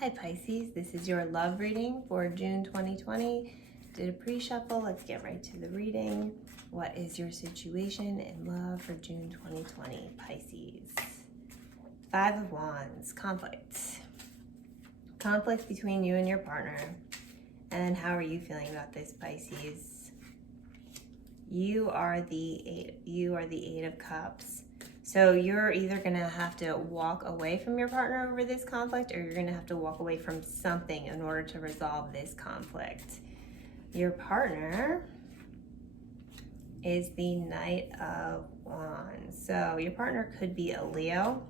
Hi Pisces, this is your love reading for June 2020. Did a pre-shuffle, let's get right to the reading. What is your situation in love for June 2020, Pisces? 5 of Wands, conflict. Conflict between you and your partner. And how are you feeling about this, Pisces? You are the Eight of Cups. So you're either gonna have to walk away from your partner over this conflict, or you're gonna have to walk away from something in order to resolve this conflict. Your partner is the Knight of Wands. So your partner could be a Leo,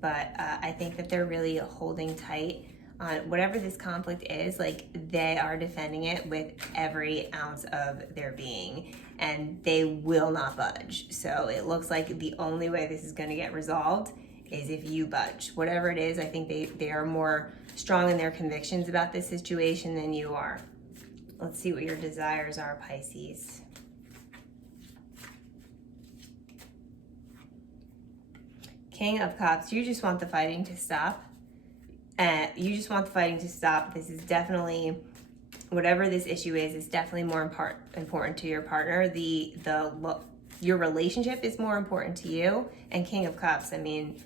but I think that they're really holding tight on whatever this conflict is. Like, they are defending it with every ounce of their being, and they will not budge. So it looks like the only way this is going to get resolved is if you budge. Whatever it is, I think they are more strong in their convictions about this situation than you are. Let's see what your desires are, Pisces. King of Cups, you just want the fighting to stop. You just want the fighting to stop. This is definitely, whatever this issue is definitely more important to your partner. Your relationship is more important to you. And King of Cups, I mean,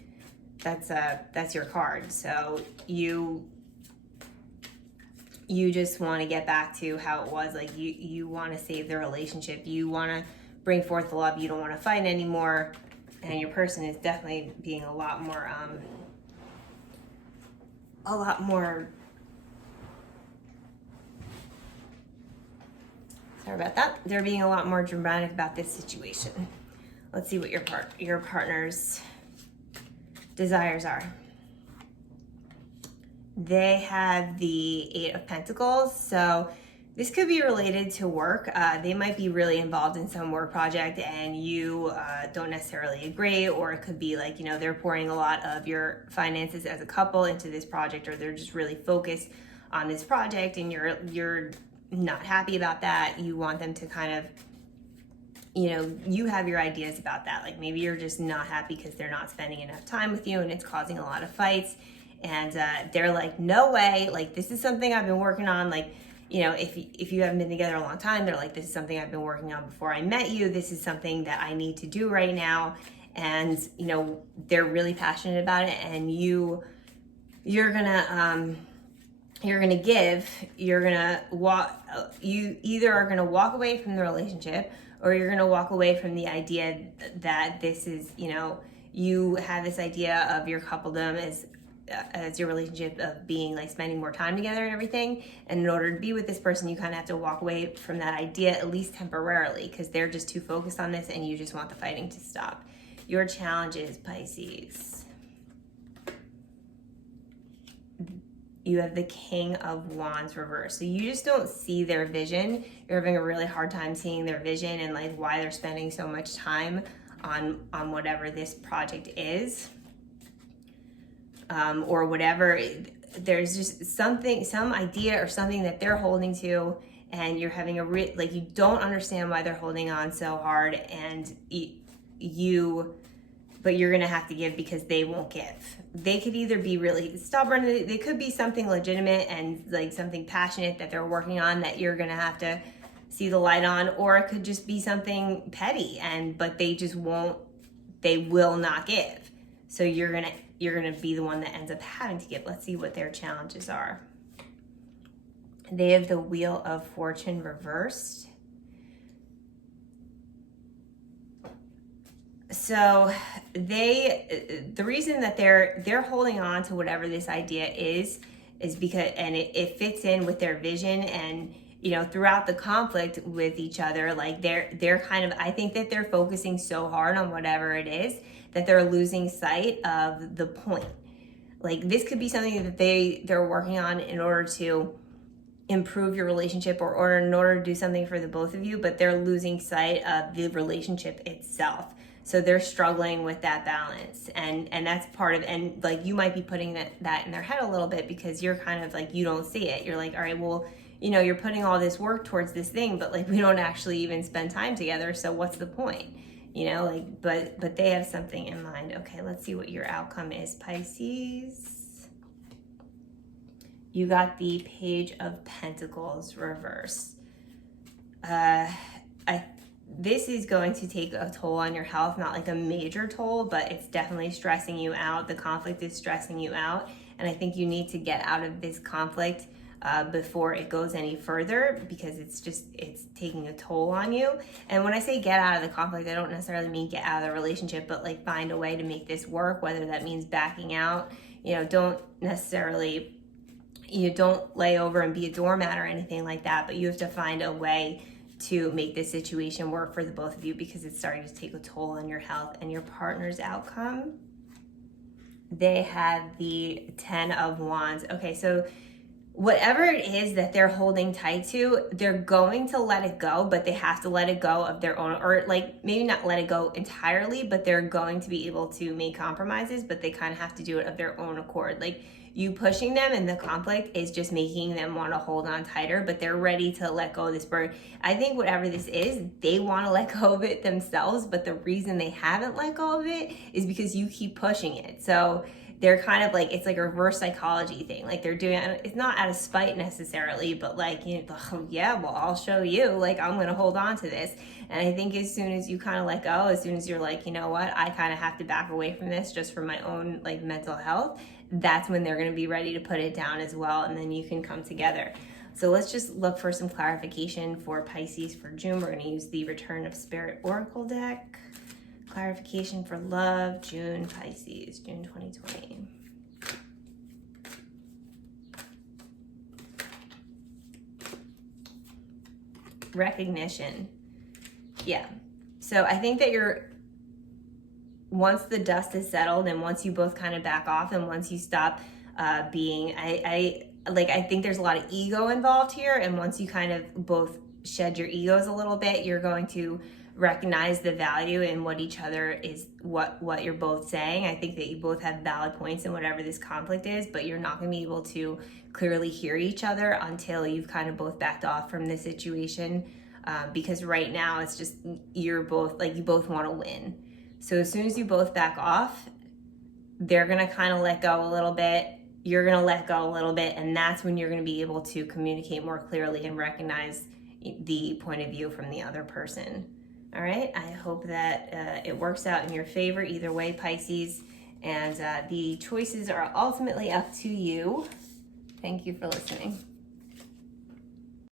that's your card. So you just want to get back to how it was. Like, you want to save the relationship. You want to bring forth the love. You don't want to fight anymore. And your person is definitely being a lot more sorry about that. They're being a lot more dramatic about this situation. Let's see what your partner's desires are. They have the Eight of Pentacles, so this could be related to work. They might be really involved in some work project and you don't necessarily agree, or it could be like, they're pouring a lot of your finances as a couple into this project, or they're just really focused on this project and you're not happy about that. You want them to kind of, you have your ideas about that. Like, maybe you're just not happy because they're not spending enough time with you and it's causing a lot of fights. And they're like, no way, like, this is something I've been working on. Like, if you haven't been together a long time, they're like, this is something I've been working on before I met you. This is something that I need to do right now. And, they're really passionate about it. And you're gonna you either are gonna walk away from the relationship, or you're gonna walk away from the idea that this is, you have this idea of your coupledom as your relationship of being like spending more time together and everything. And in order to be with this person, you kind of have to walk away from that idea, at least temporarily, because they're just too focused on this and you just want the fighting to stop. Your challenges, Pisces. You have the King of Wands reversed. So you just don't see their vision. You're having a really hard time seeing their vision and like why they're spending so much time on whatever this project is. Or whatever. There's just some idea or something that they're holding to, and you're having you don't understand why they're holding on so hard, and but you're gonna have to give because they won't give. They could either be really stubborn, they could be something legitimate and like something passionate that they're working on that you're gonna have to see the light on, or it could just be something petty but they will not give. So you're gonna be the one that ends up having to give. Let's see what their challenges are. They have the Wheel of Fortune reversed. So the reason that they're holding on to whatever this idea is because, and it fits in with their vision, and throughout the conflict with each other, like they're kind of, I think that they're focusing so hard on whatever it is that they're losing sight of the point. Like, this could be something that they're working on in order to improve your relationship, or in order to do something for the both of you, but they're losing sight of the relationship itself. So they're struggling with that balance, and that's part of, and like, you might be putting that in their head a little bit because you're kind of like, you don't see it. You're like, all right, well, you're putting all this work towards this thing, but like, we don't actually even spend time together. So what's the point? But they have something in mind. Okay, let's see what your outcome is, Pisces. You got the Page of Pentacles reverse. This is going to take a toll on your health, not like a major toll, but it's definitely stressing you out. The conflict is stressing you out. And I think you need to get out of this conflict before it goes any further, because it's taking a toll on you. And when I say get out of the conflict, I don't necessarily mean get out of the relationship, but like find a way to make this work, whether that means backing out. Don't necessarily, don't lay over and be a doormat or anything like that, but you have to find a way to make this situation work for the both of you, because it's starting to take a toll on your health. And your partner's outcome, they have the 10 of Wands. Okay, so whatever it is that they're holding tight to, they're going to let it go, but they have to let it go of their own, or like maybe not let it go entirely, but they're going to be able to make compromises, but they kind of have to do it of their own accord. Like, you pushing them in the conflict is just making them want to hold on tighter, but they're ready to let go of this bird. I think whatever this is, they want to let go of it themselves, but the reason they haven't let go of it is because you keep pushing it. So they're kind of like, it's like a reverse psychology thing. Like, they're doing it, it's not out of spite necessarily, but like, yeah, well, I'll show you, like, I'm going to hold on to this. And I think as soon as you kind of let go, as soon as you're like, you know what, I kind of have to back away from this just for my own like mental health, that's when they're going to be ready to put it down as well. And then you can come together. So let's just look for some clarification for Pisces for June. We're going to use the Return of Spirit Oracle deck. Clarification for love, June, Pisces, June 2020. Recognition. Yeah. So I think that once the dust is settled and once you both kind of back off and once you stop being, I think there's a lot of ego involved here. And once you kind of both shed your egos a little bit, you're going to recognize the value in what each other is, what you're both saying. I think that you both have valid points in whatever this conflict is, but you're not going to be able to clearly hear each other until you've kind of both backed off from this situation, because right now it's just, you both want to win. So as soon as you both back off, they're going to kind of let go a little bit, you're going to let go a little bit, and that's when you're going to be able to communicate more clearly and recognize the point of view from the other person. All right, I hope that it works out in your favor either way, Pisces, and the choices are ultimately up to you. Thank you for listening.